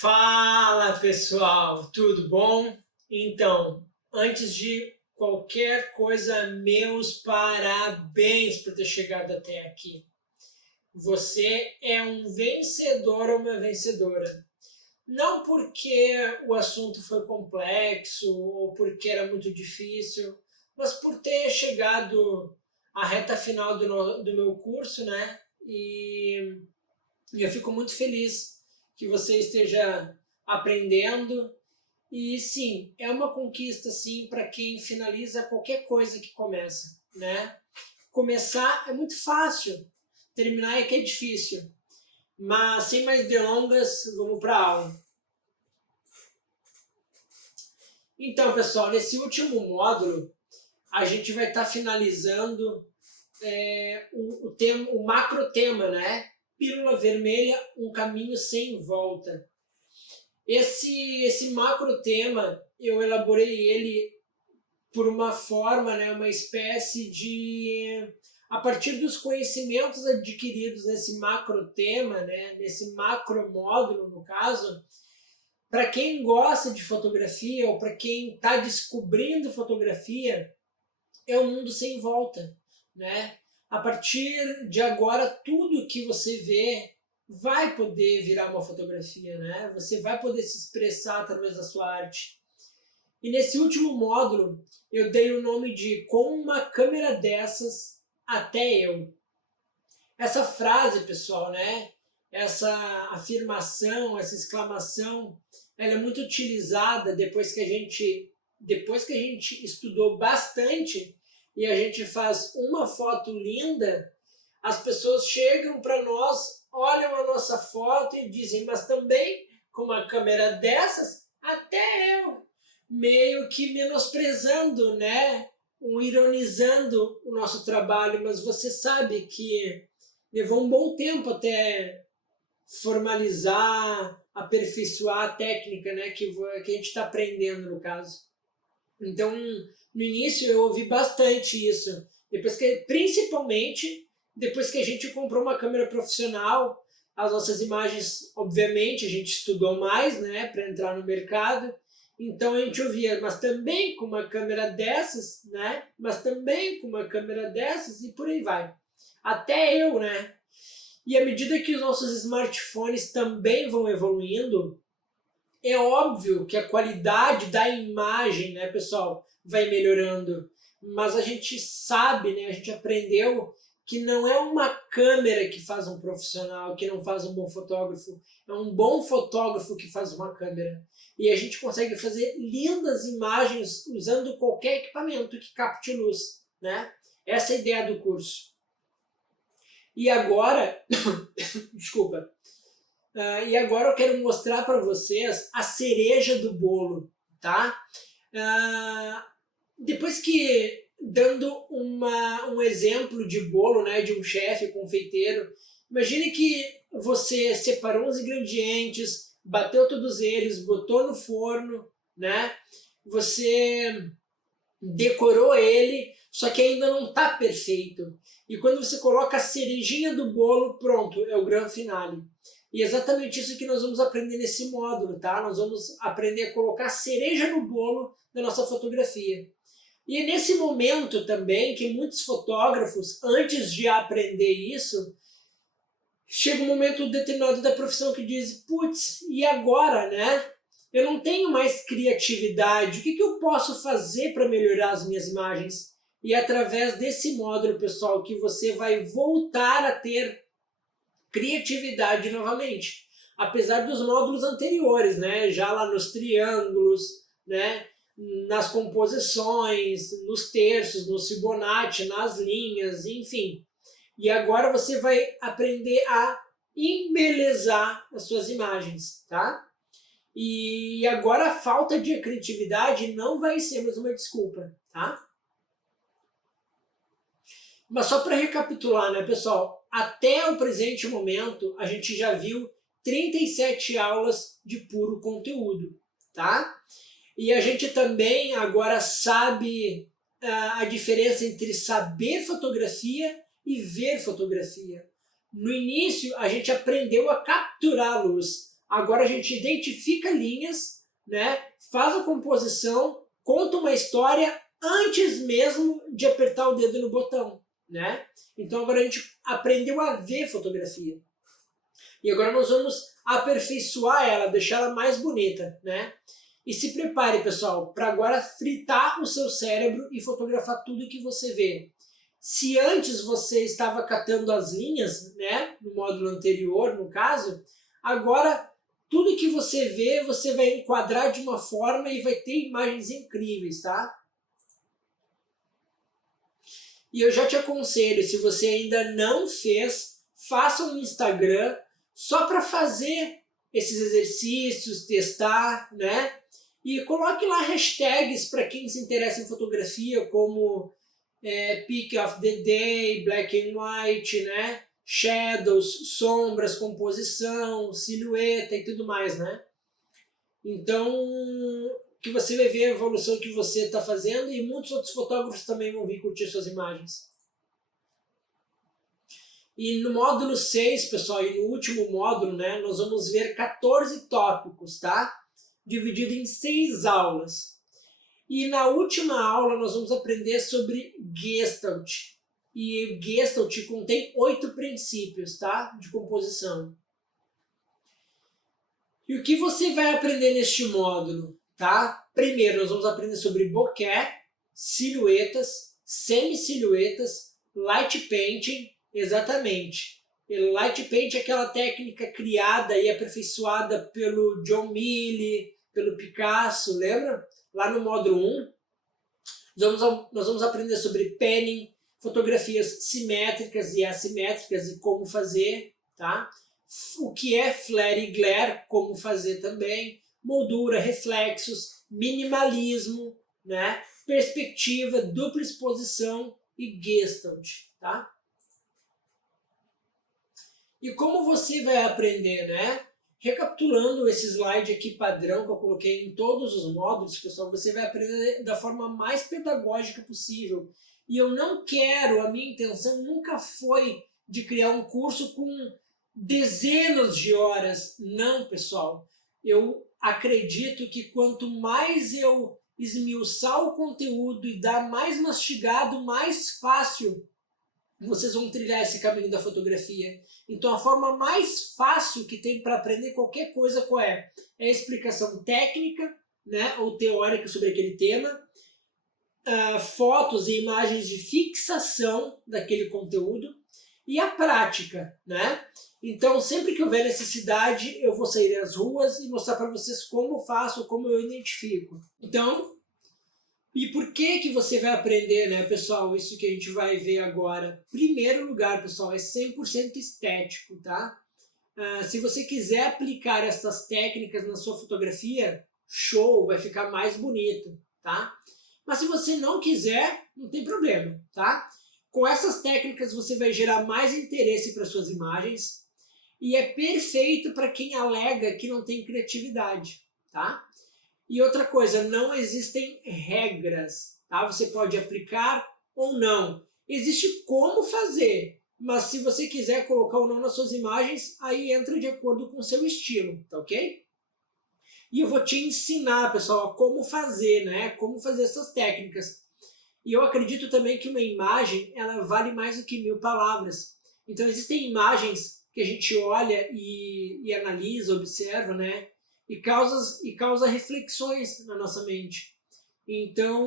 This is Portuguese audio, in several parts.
Fala pessoal, tudo bom? Então, antes de qualquer coisa, meus parabéns por ter chegado até aqui. Você é um vencedor ou uma vencedora. Não porque o assunto foi complexo ou porque era muito difícil, mas por ter chegado à reta final do meu curso, né? E eu fico muito feliz que você esteja aprendendo. E sim, é uma conquista sim para quem finaliza qualquer coisa que começa, né? Começar é muito fácil, terminar é que é difícil. Mas sem mais delongas, vamos para a aula. Então, pessoal, nesse último módulo, a gente vai estar finalizando o macro tema, né? Pílula vermelha, um caminho sem volta. Esse macro tema, eu elaborei ele por uma forma, né, uma espécie de... A partir dos conhecimentos adquiridos nesse macro tema, né, nesse macro módulo, no caso, para quem gosta de fotografia ou para quem está descobrindo fotografia, é um mundo sem volta, né? A partir de agora, tudo que você vê vai poder virar uma fotografia, né? Você vai poder se expressar através da sua arte. E nesse último módulo, eu dei o nome de Com uma câmera dessas, até eu. Essa frase, pessoal, né? Essa afirmação, essa exclamação, ela é muito utilizada depois que a gente estudou bastante e a gente faz uma foto linda, as pessoas chegam para nós, olham a nossa foto e dizem, mas também com uma câmera dessas, até eu. Meio que menosprezando, né? Ironizando o nosso trabalho, mas você sabe que levou um bom tempo até formalizar, aperfeiçoar a técnica, né, que a gente está aprendendo no caso. Então, no início eu ouvi bastante isso, principalmente depois que a gente comprou uma câmera profissional, as nossas imagens, obviamente, a gente estudou mais, né, para entrar no mercado, então a gente ouvia, mas também com uma câmera dessas, né, mas também com uma câmera dessas e por aí vai. Até eu, né? E à medida que os nossos smartphones também vão evoluindo, é óbvio que a qualidade da imagem, né, pessoal, vai melhorando. Mas a gente sabe, né, a gente aprendeu que não é uma câmera que faz um profissional, que não faz um bom fotógrafo. É um bom fotógrafo que faz uma câmera. E a gente consegue fazer lindas imagens usando qualquer equipamento que capte luz, né? Essa é a ideia do curso. E agora, desculpa, e agora eu quero mostrar para vocês a cereja do bolo, tá? Depois que, dando um exemplo de bolo, né, de um chefe confeiteiro, imagine que você separou os ingredientes, bateu todos eles, botou no forno, né? Você decorou ele, só que ainda não está perfeito. E quando você coloca a cerejinha do bolo, pronto, é o grande finale. E é exatamente isso que nós vamos aprender nesse módulo, tá? Nós vamos aprender a colocar a cereja no bolo da nossa fotografia. E é nesse momento também que muitos fotógrafos, antes de aprender isso, chega um momento determinado da profissão que diz, putz, e agora, né? Eu não tenho mais criatividade, o que eu posso fazer para melhorar as minhas imagens? E é através desse módulo, pessoal, que você vai voltar a ter criatividade novamente. Apesar dos módulos anteriores, né? Já lá nos triângulos, né? Nas composições, nos terços, no Fibonacci, nas linhas, enfim. E agora você vai aprender a embelezar as suas imagens, tá? E agora a falta de criatividade não vai ser mais uma desculpa, tá? Mas só para recapitular, né, pessoal? Até o presente momento, a gente já viu 37 aulas de puro conteúdo, tá? E a gente também agora sabe a diferença entre saber fotografia e ver fotografia. No início, a gente aprendeu a capturar a luz, Agora a gente identifica linhas, né? Faz a composição, conta uma história antes mesmo de apertar o dedo no botão, né? Então agora a gente aprendeu a ver fotografia. E agora nós vamos aperfeiçoar ela, deixar ela mais bonita, né? E se prepare, pessoal, para agora fritar o seu cérebro e fotografar tudo que você vê. Se antes você estava catando as linhas, né, no módulo anterior, no caso, agora tudo que você vê, você vai enquadrar de uma forma e vai ter imagens incríveis, tá? E eu já te aconselho, se você ainda não fez, faça um Instagram só para fazer esses exercícios, testar, né? E coloque lá hashtags para quem se interessa em fotografia, como Peak of the Day, Black and White, né? Shadows, sombras, composição, silhueta e tudo mais, né? Então, que você vai ver a evolução que você está fazendo e muitos outros fotógrafos também vão vir curtir suas imagens. E no módulo 6, pessoal, e no último módulo, né, nós vamos ver 14 tópicos, tá? Dividido em 6 aulas. E na última aula nós vamos aprender sobre Gestalt. E Gestalt contém 8 princípios, tá? De composição. E o que você vai aprender neste módulo, tá? Primeiro nós vamos aprender sobre bokeh, silhuetas, semi-silhuetas, light painting, exatamente. E light painting é aquela técnica criada e aperfeiçoada pelo John Millie, pelo Picasso, lembra? Lá no módulo 1. Nós vamos aprender sobre panning, fotografias simétricas e assimétricas e como fazer, tá? O que é flare e glare, como fazer também, moldura, reflexos, minimalismo, né? Perspectiva, dupla exposição e Gestalt, tá? E como você vai aprender, né? Recapitulando esse slide aqui padrão que eu coloquei em todos os módulos, pessoal, você vai aprender da forma mais pedagógica possível. E eu não quero, a minha intenção nunca foi de criar um curso com dezenas de horas. Não, pessoal. Eu acredito que quanto mais eu esmiuçar o conteúdo e dar mais mastigado, mais fácil vocês vão trilhar esse caminho da fotografia. Então a forma mais fácil que tem para aprender qualquer coisa qual é? É a explicação técnica, né, ou teórica sobre aquele tema, fotos e imagens de fixação daquele conteúdo e a prática, né? Então sempre que houver necessidade eu vou sair às ruas e mostrar para vocês como faço, como eu identifico. Então, e por que você vai aprender, né, pessoal? Isso que a gente vai ver agora. Primeiro lugar, pessoal, é 100% estético, tá? Se você quiser aplicar essas técnicas na sua fotografia, show, vai ficar mais bonito, tá? Mas se você não quiser, não tem problema, tá? Com essas técnicas você vai gerar mais interesse para suas imagens e é perfeito para quem alega que não tem criatividade, tá? E outra coisa, não existem regras, tá? Você pode aplicar ou não. Existe como fazer, mas se você quiser colocar ou não nas suas imagens, aí entra de acordo com o seu estilo, tá ok? E eu vou te ensinar, pessoal, como fazer, né? Como fazer essas técnicas. E eu acredito também que uma imagem, ela vale mais do que 1000 palavras. Então existem imagens que a gente olha e analisa, observa, né? E causa reflexões na nossa mente. Então,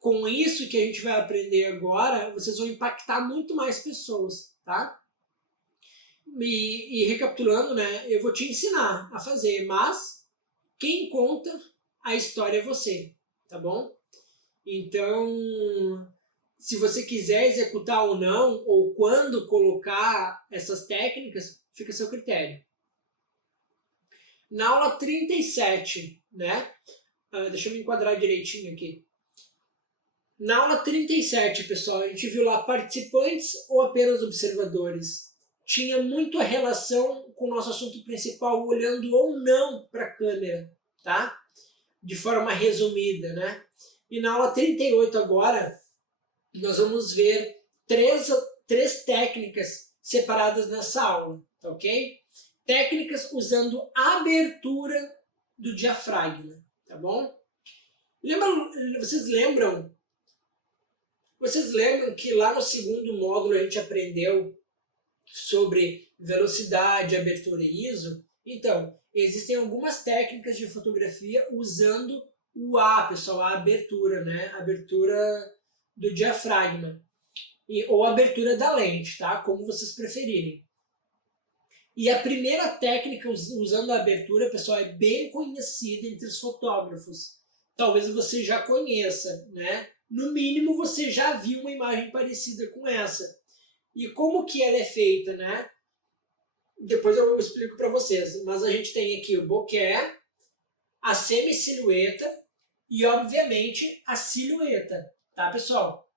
com isso que a gente vai aprender agora, vocês vão impactar muito mais pessoas, tá? E recapitulando, né, eu vou te ensinar a fazer, mas quem conta a história é você, tá bom? Então, se você quiser executar ou não, ou quando colocar essas técnicas, fica a seu critério. Na aula 37, né? Deixa eu me enquadrar direitinho aqui. Na aula 37, pessoal, a gente viu lá participantes ou apenas observadores. Tinha muito a relação com o nosso assunto principal, olhando ou não para a câmera, tá? De forma resumida, né? E na aula 38 agora, nós vamos ver três técnicas separadas nessa aula, tá ok? Técnicas usando a abertura do diafragma, tá bom? Vocês lembram que lá no segundo módulo a gente aprendeu sobre velocidade, abertura e ISO? Então, existem algumas técnicas de fotografia usando o A, pessoal, a abertura, né? A abertura do diafragma. Ou a abertura da lente, tá? Como vocês preferirem. E a primeira técnica usando a abertura, pessoal, é bem conhecida entre os fotógrafos. Talvez você já conheça, né? No mínimo você já viu uma imagem parecida com essa. E como que ela é feita, né? Depois eu explico para vocês. Mas a gente tem aqui o bokeh, a semi-silhueta e, obviamente, a silhueta, tá, pessoal?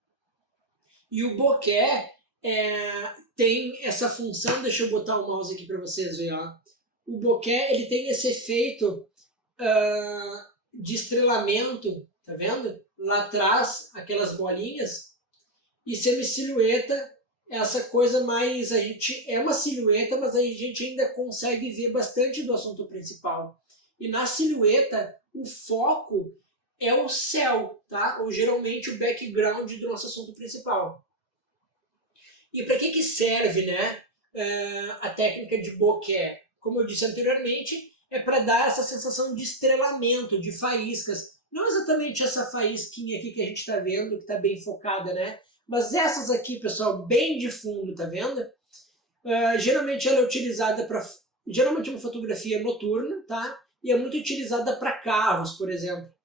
E o bokeh tem essa função, deixa eu botar o mouse aqui para vocês verem, ó. O bokeh, ele tem esse efeito de estrelamento, tá vendo? Lá atrás, aquelas bolinhas. E semi-silhueta, essa coisa mais, é uma silhueta, mas a gente ainda consegue ver bastante do assunto principal. E na silhueta, o foco é o céu, tá? Ou geralmente o background do nosso assunto principal. E para que serve, né, a técnica de bokeh? Como eu disse anteriormente, é para dar essa sensação de estrelamento, de faíscas. Não exatamente essa faísquinha aqui que a gente está vendo, que está bem focada, né? Mas essas aqui, pessoal, bem de fundo, tá vendo? Geralmente ela é utilizada para... Geralmente é uma fotografia noturna, tá? E é muito utilizada para carros, por exemplo.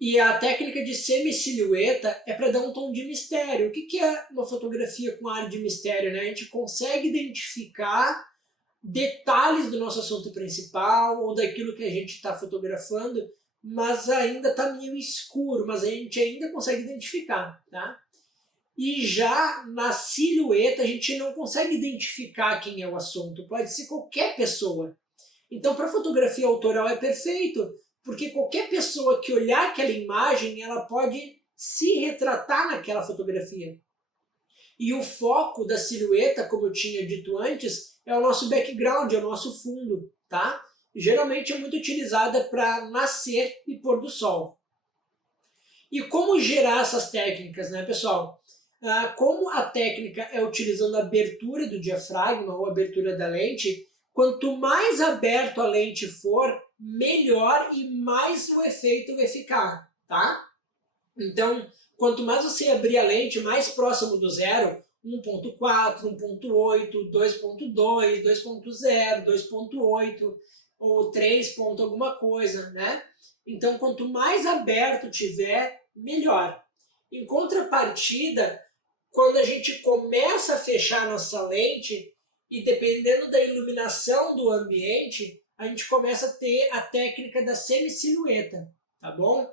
E a técnica de semi-silhueta é para dar um tom de mistério. O que é uma fotografia com ar de mistério, né? A gente consegue identificar detalhes do nosso assunto principal ou daquilo que a gente está fotografando, mas ainda está meio escuro, mas a gente ainda consegue identificar, tá? E já na silhueta a gente não consegue identificar quem é o assunto, pode ser qualquer pessoa. Então para fotografia autoral é perfeito, porque qualquer pessoa que olhar aquela imagem, ela pode se retratar naquela fotografia. E o foco da silhueta, como eu tinha dito antes, é o nosso background, é o nosso fundo, tá? Geralmente é muito utilizada para nascer e pôr do sol. E como gerar essas técnicas, né, pessoal? Como a técnica é utilizando a abertura do diafragma ou abertura da lente, quanto mais aberto a lente for, melhor e mais o efeito vai ficar, tá? Então, quanto mais você abrir a lente mais próximo do zero, 1.4, 1.8, 2.2, 2.0, 2.8 ou 3 ponto alguma coisa, né? Então, quanto mais aberto tiver, melhor. Em contrapartida, quando a gente começa a fechar a nossa lente, e dependendo da iluminação do ambiente, a gente começa a ter a técnica da semi-silhueta, tá bom?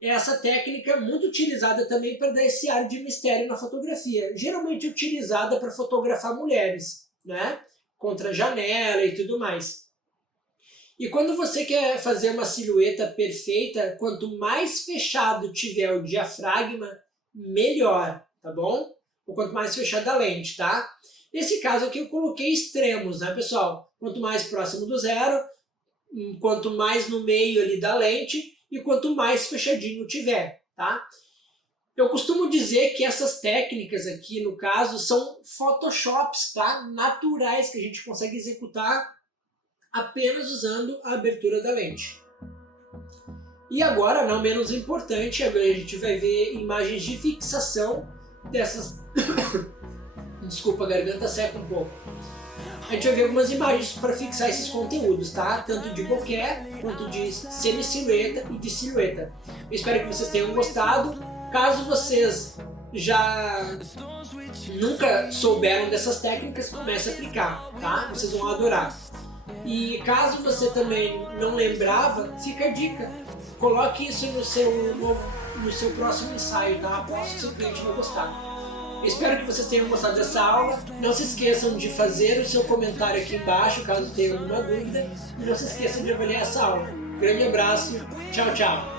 Essa técnica é muito utilizada também para dar esse ar de mistério na fotografia. Geralmente utilizada para fotografar mulheres, né? Contra a janela e tudo mais. E quando você quer fazer uma silhueta perfeita, quanto mais fechado tiver o diafragma, melhor, tá bom? Ou quanto mais fechada a lente, tá? Nesse caso aqui eu coloquei extremos, né, pessoal? Quanto mais próximo do zero, quanto mais no meio ali da lente e quanto mais fechadinho tiver, tá? Eu costumo dizer que essas técnicas aqui, no caso, são photoshops, tá? Naturais que a gente consegue executar apenas usando a abertura da lente. E agora, não menos importante, agora a gente vai ver imagens de fixação dessas... Desculpa, a garganta seca um pouco. A gente vai ver algumas imagens para fixar esses conteúdos, tá? Tanto de bokeh, quanto de semi-silhueta e de silhueta. Eu espero que vocês tenham gostado. Caso vocês já nunca souberam dessas técnicas, comece a aplicar, tá? Vocês vão adorar. E caso você também não lembrava, fica a dica. Coloque isso no seu próximo ensaio, tá? Aposto que seu cliente vai gostar. Eu espero que vocês tenham gostado dessa aula. Não se esqueçam de fazer o seu comentário aqui embaixo, caso tenham alguma dúvida. E não se esqueçam de avaliar essa aula. Grande abraço. Tchau, tchau.